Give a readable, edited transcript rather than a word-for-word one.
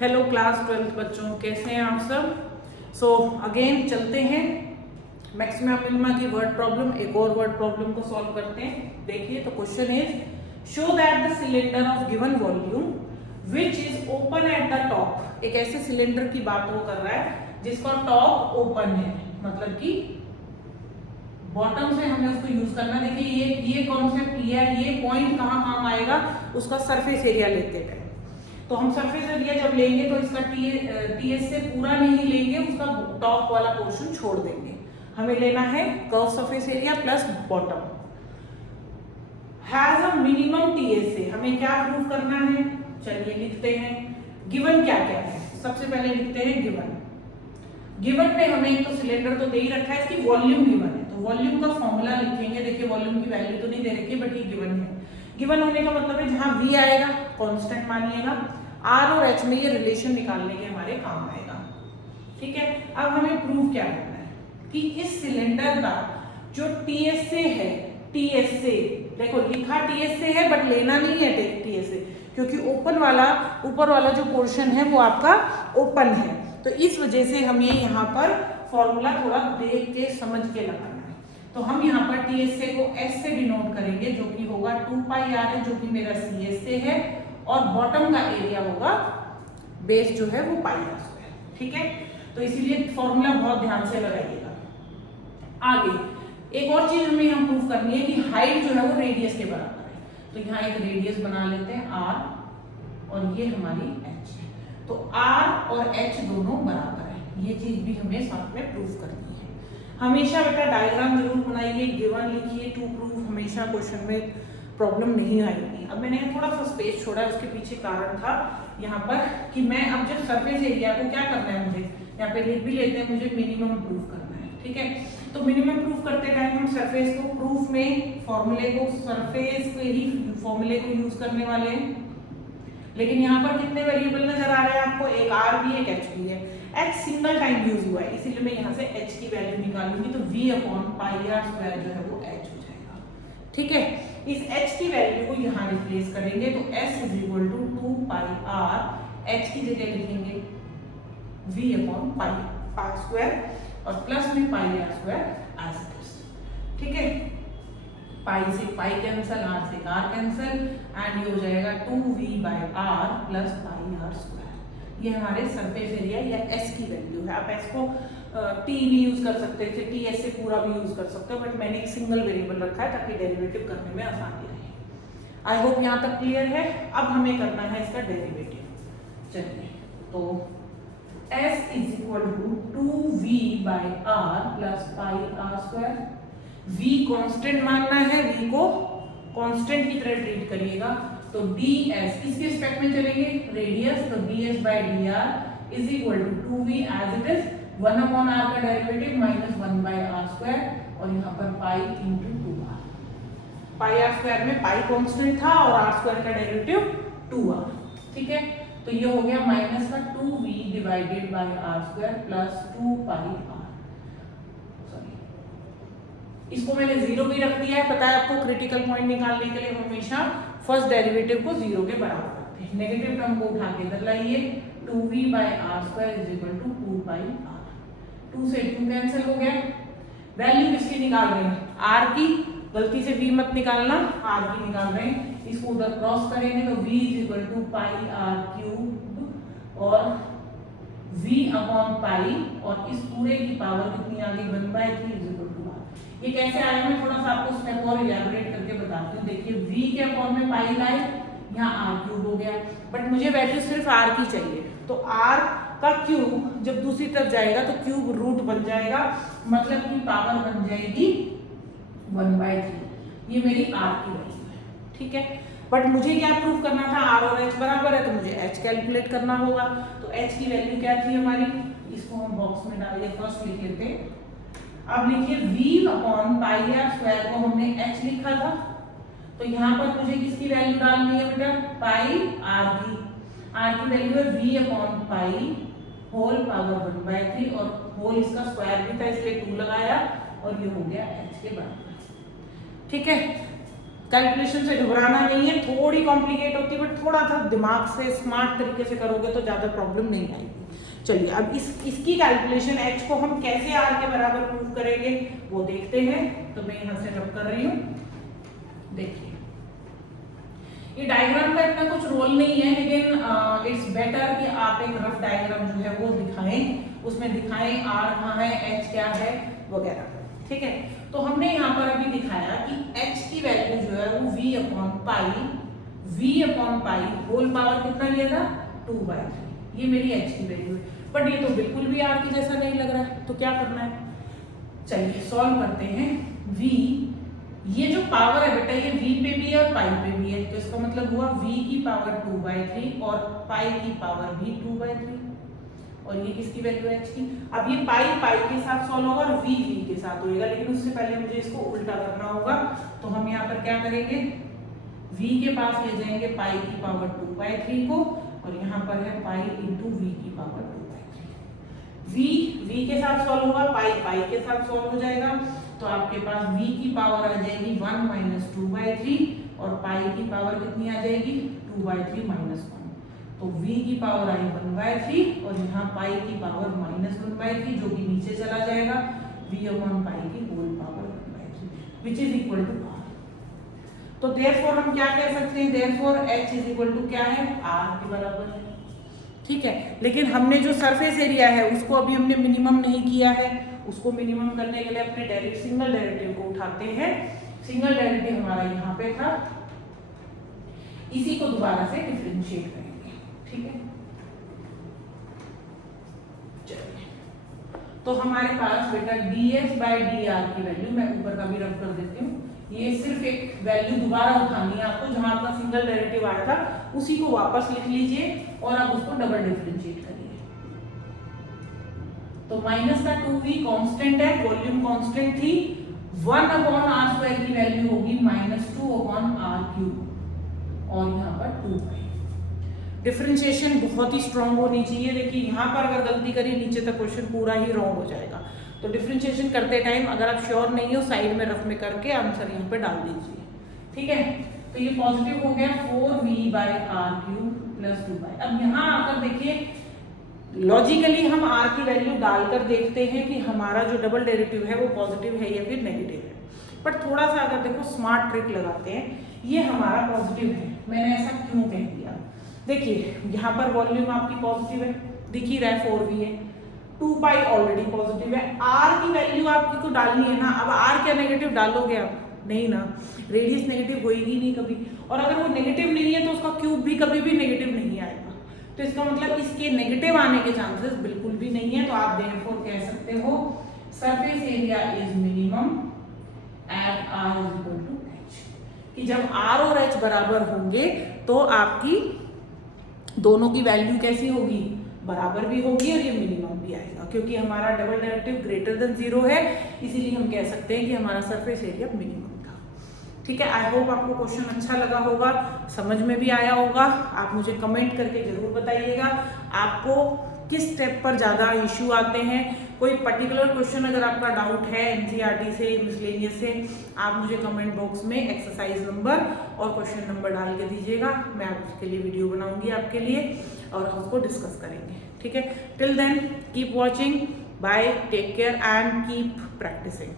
Hello class 12th बच्चों, कैसे हैं आप सब। सो अगेन चलते हैं मैक्सिमा मिनिमा की वर्ड प्रॉब्लम। एक और वर्ड प्रॉब्लम को सॉल्व करते हैं। देखिए, तो question is show that the cylinder of given volume which is open at the top. एक ऐसे सिलेंडर की बात वो कर रहा है जिसका टॉप ओपन है, मतलब कि बॉटम से हमें उसको यूज करना। देखिए ये कॉन्सेप्ट ये पॉइंट कहाँ काम आएगा, उसका सरफेस एरिया लेते हैं। तो हम सरफेस एरिया जब लेंगे तो इसका टीएस से पूरा नहीं लेंगे, उसका टॉप वाला पोर्शन छोड़ देंगे। हमें लेना है curve surface area plus bottom has a minimum TS से। हमें क्या प्रूव करना है, चलिए लिखते हैं। गिवन क्या क्या है, सबसे पहले लिखते हैं गिवन। गिवन में हमें एक तो सिलेंडर तो दे ही रखा है, इसकी वॉल्यूम गिवन है, तो वॉल्यूम का फॉर्मूला लिखेंगे। देखिए वॉल्यूम की वैल्यू तो नहीं दे रखी, बट ये गिवन है। गिवन होने का मतलब है जहां v आएगा कांस्टेंट मानिएगा, r और h में ये रिलेशन निकालने के हमारे काम आएगा। ठीक है, अब हमें प्रूव क्या करना है कि इस सिलेंडर का जो ts से है, ts से देखो लिखा ts से है बट लेना नहीं है ts से, क्योंकि ऊपर वाला जो पोर्शन है वो आपका ओपन है। तो इस वजह से हमें यहाँ पर फॉर्मूला थोड़ा देख के समझ के लगाना है। तो हम यहाँ पर ts से को s से डिनोट करेंगे, जो कि होगा 2 पाई r है, जो कि मेरा cs से है, और बॉटम का एरिया होगा बेस जो है वो पाई r स्क्वायर। ठीक है, तो इसीलिए फॉर्मूला बहुत ध्यान से लगाइएगा। आगे एक और चीज हमें यहाँ प्रूव करनी है कि हाइट जो है वो रेडियस के बराबर है। तो यहाँ एक रेडियस बना लेते हैं r, और ये हमारी h है। तो r और h दोनों बराबर है, ये चीज भी हमें साथ में प्रूव करनी है। हमेशा बेटा डायग्राम जरूर बनाइए, गिवन लिखिए टू प्रूव, हमेशा क्वेश्चन में प्रॉब्लम नहीं आएगी। अब मैंने थोड़ा सा स्पेस छोड़ा है, उसके पीछे कारण था यहाँ पर कि मैं अब जब सरफेस एरिया को क्या करना है, मुझे यहाँ पे लिख भी लेते हैं, मुझे मिनिमम प्रूव करना है। ठीक है, तो मिनिमम प्रूव करते टाइम हम सरफेस को प्रूफ में फॉर्मूले को सरफेस के ही फॉर्मूले को यूज करने वाले हैं। लेकिन यहाँ पर कितने वेरिएबल नजर आ रहे हैं आपको, एक r भी एक h भी है। h सिंगल टाइम यूज हुआ है, इसीलिए मैं यहाँ से h की वैल्यू निकालूंगी, तो v upon pi r square जो है वो h हो जाएगा। ठीक है, इस h की वैल्यू को यहाँ रिप्लेस करेंगे, तो s is equal to 2 pi r, h की जगह लिखेंगे v upon pi r square, और प्लस में pi r square as it is. ठीक है, पाई से पाई कैंसल, r से r कैंसल, एंड ये हो जाएगा 2v by r plus pi r square. ये हमारे सरफेस एरिया या s की वैल्यू है। आप s को t भी यूज कर सकते थे, ts से पूरा भी यूज कर सकते हो, बट मैंने एक सिंगल वेरिएबल रखा है ताकि डेरिवेटिव करने में आसानी रहे। आई होप यहाँ तक क्लियर है। अब हमें करना है इसका डेरिवेटिव। चलिए, तो s is equal to 2v by r plus pi r square. v constant मानना है, v को कांस्टेंट की तरह ट्रीट करिएगा। तो ds किसके रिस्पेक्ट में चलेंगे, रेडियस, तो ds by dr is equal to 2v as it is, 1 upon r का derivative minus 1 by r square, और यहाँ पर pi into 2r। Pi r square में पाई कांस्टेंट था और r स्क्वायर का डेरिवेटिव 2r। ठीक है, तो ये हो गया माइनस का 2v divided by r square plus 2 pi r। इसको मैंने जीरो भी रख दिया है, पता है आपको क्रिटिकल पॉइंट निकालने के लिए हमेशा फर्स्ट डेरिवेटिव को जीरो के बराबर रखते हैं। नेगेटिव टर्म को उठा के इधर लाइए, 2v by r square is equal to 2 pi r। 2 से 2 कैंसिल हो गया। वैल्यू किसकी निकाल रहे हैं, r की, गलती से v मत निकालना, r की निकाल रहे हैं। इसको उधर क्रॉस करेंगे तो v is equal to pi r cube, और v अपॉन पाई, और इस पूरे की पावर कितनी आ गई, 1/3 इज इक्वल टू r। ये कैसे आया, मैं थोड़ा सा आपको स्टेप और इलैबोरेट करके बताती हूँ। देखिए v के अपॉन में पाई लाए, यहाँ r क्यूब हो गया, बट मुझे वैल्यू सिर्फ r की चाहिए। तो r का क्यूब जब दूसरी तरफ जाएगा तो क्यूब रूट बन जाएगा, मतलब कि पावर बन जाएगी 1/3। ये मेरी r की वैल्यू है। ठीक है, बट मुझे क्या प्रूव करना था, r और h बराबर है, तो मुझे h कैलकुलेट करना होगा। तो h की वैल्यू क्या थी हमारी, इसको हम बॉक्स में डालिए, फर्स्ट लिख लेते। अब लिखिए v upon pi r square को हमने h लिखा था, तो यहाँ पर मुझे किसकी वैल्यू डालनी है बेटा, पाई r की। r की वैल्यू है v upon pi whole power 1/3, और होल इसका स्क्वायर भी था इसलिए 2 लगाया, और ये हो गया h के बराबर। ठीक है, कैलकुलेशन से घबराना नहीं है, थोड़ी कॉम्प्लिकेट होती है बट थोड़ा सा दिमाग से स्मार्ट तरीके से करोगे तो ज़्यादा प्रॉब्लम नहीं आएगी। चलिए अब इसकी कैलकुलेशन h को हम कैसे r के बराबर प्रूव करेंगे वो देखते हैं। तो मैं यहाँ से रब कर रही हूँ। देखिए ये डायग्राम का इतना कुछ रोल नहीं है, लेकिन इट्स बेटर कि आप एक रफ डायग्राम जो है वो दिखाएं, उसमें दिखाएं r कहाँ है, h क्या है वगैरह। ठीक है, तो हमने यहाँ पर अभी दिखाया कि h की वैल्यू जो है वो v upon pi whole power कितना लिया था 2/3, ये मेरी h की वैल्यू है। बट ये तो बिल्कुल भी r के जैसा नहीं लग रहा है, तो क्या करना है, चलिए सॉल्व करते हैं। v, ये जो पावर है बेटा ये v पे भी है और पाई पे भी है, तो इसका मतलब हुआ v की पावर 2/3 और पाई की पावर भी 2/3, और ये किसकी वैल्यू है h की। अब ये पाई के साथ सॉल्व होगा और v के साथ होएगा, लेकिन उससे पहले मुझे इसको उल्टा करना होगा। तो हम यहाँ पर क्या करेंगे, v के पास ले जाएंगे पाई की पावर 2/3 को, और यहाँ पर है पाई इंटू v की पावर 2/3। v के साथ सॉल्व होगा, पाई के साथ सॉल्व हो जाएगा, तो आपके पास v की पावर आ जाएगी 1 - 2/3 और पाई की पावर कितनी आ जाएगी 2/3 - 1। तो v की पावर आई 1/3 और यहाँ पाई की पावर -1/3 जो कि नीचे चला जाएगा, v अपॉन पाई की whole power 1/3 which is equal to r। तो देयरफॉर हम क्या कह सकते हैं, therefore h is equal to क्या है, r के बराबर है। ठीक है, लेकिन हमने जो सरफेस एरिया है उसको अभी हमने मिनिमम नहीं किया है, उसको मिनिमम करने के लिए अपने सिंगल डेरिवेटिव को उठाते हैं। सिंगल डेरिवेटिव हमारा यहाँ पे था, इसी को दोबारा से डिफरेंशिएट करेंगे। ठीक है, चलिए तो हमारे पास बेटा ds/dr की वैल्यू, मैं ऊपर का भी रब कर देती हूँ, ये सिर्फ एक वैल्यू दोबारा उठानी है आपको, जहां आपका सिंगल डेरिवेटिव आया था उसी को वापस लिख लीजिए और आप उसको डबल डिफरेंशिएट करिए। तो माइनस का 2v कांस्टेंट है, वॉल्यूम कांस्टेंट थी, 1/r² की वैल्यू होगी -2/r³ और यहाँ पर 2 डिफरेंशिएशन बहुत ही स्ट्रांग होनी चाहिए। देखिए यहाँ पर अगर गलती करिए नीचे तक क्वेश्चन पूरा ही रॉन्ग हो जाएगा। तो डिफरेंशिएशन करते टाइम अगर आप श्योर नहीं हो साइड में रफ में करके आंसर यहाँ पे डाल दीजिए। ठीक है, तो ये पॉजिटिव हो गया 4v/r³ + 2। अब यहाँ आकर देखिए लॉजिकली हम r की वैल्यू डालकर देखते हैं कि हमारा जो डबल डेरिवेटिव है वो पॉजिटिव है या फिर नेगेटिव है। बट थोड़ा सा अगर देखो स्मार्ट ट्रिक लगाते हैं, ये हमारा पॉजिटिव है, मैंने ऐसा क्यों कह दिया, देखिए यहाँ पर वॉल्यूम आपकी पॉजिटिव है, दिख ही रहा है 4v है, 2 ऑलरेडी पॉजिटिव है, r की वैल्यू आपकी को डालनी है ना। अब r क्या नेगेटिव डालोगे आप, नहीं ना, रेडियस नेगेटिव होएगी नहीं कभी, और अगर वो नेगेटिव नहीं है तो उसका क्यूब भी कभी भी नेगेटिव नहीं आएगा, तो इसका मतलब इसके नेगेटिव आने के चांसेस बिल्कुल भी नहीं है। तो आप देयरफॉर कह सकते हो surface area is minimum at r = h, कि जब r और h बराबर होंगे तो आपकी दोनों की वैल्यू कैसी होगी, बराबर भी होगी और ये मिनिमम भी आएगा, क्योंकि हमारा डबल डेरिवेटिव ग्रेटर देन 0 है, इसीलिए हम कह सकते हैं कि हमारा सरफेस एरिया मिनिमम था। ठीक है, आई होप आपको क्वेश्चन अच्छा लगा होगा, समझ में भी आया होगा। आप मुझे कमेंट करके जरूर बताइएगा आपको किस स्टेप पर ज़्यादा इश्यू आते हैं। कोई पर्टिकुलर क्वेश्चन अगर आपका डाउट है एनसीईआरटी से, मिसलेनियस से, आप मुझे कमेंट बॉक्स में एक्सरसाइज नंबर और क्वेश्चन नंबर डाल के दीजिएगा, मैं उसके लिए वीडियो बनाऊंगी आपके लिए और उसको डिस्कस करेंगे। ठीक है, till then keep watching, bye, take care and keep practising.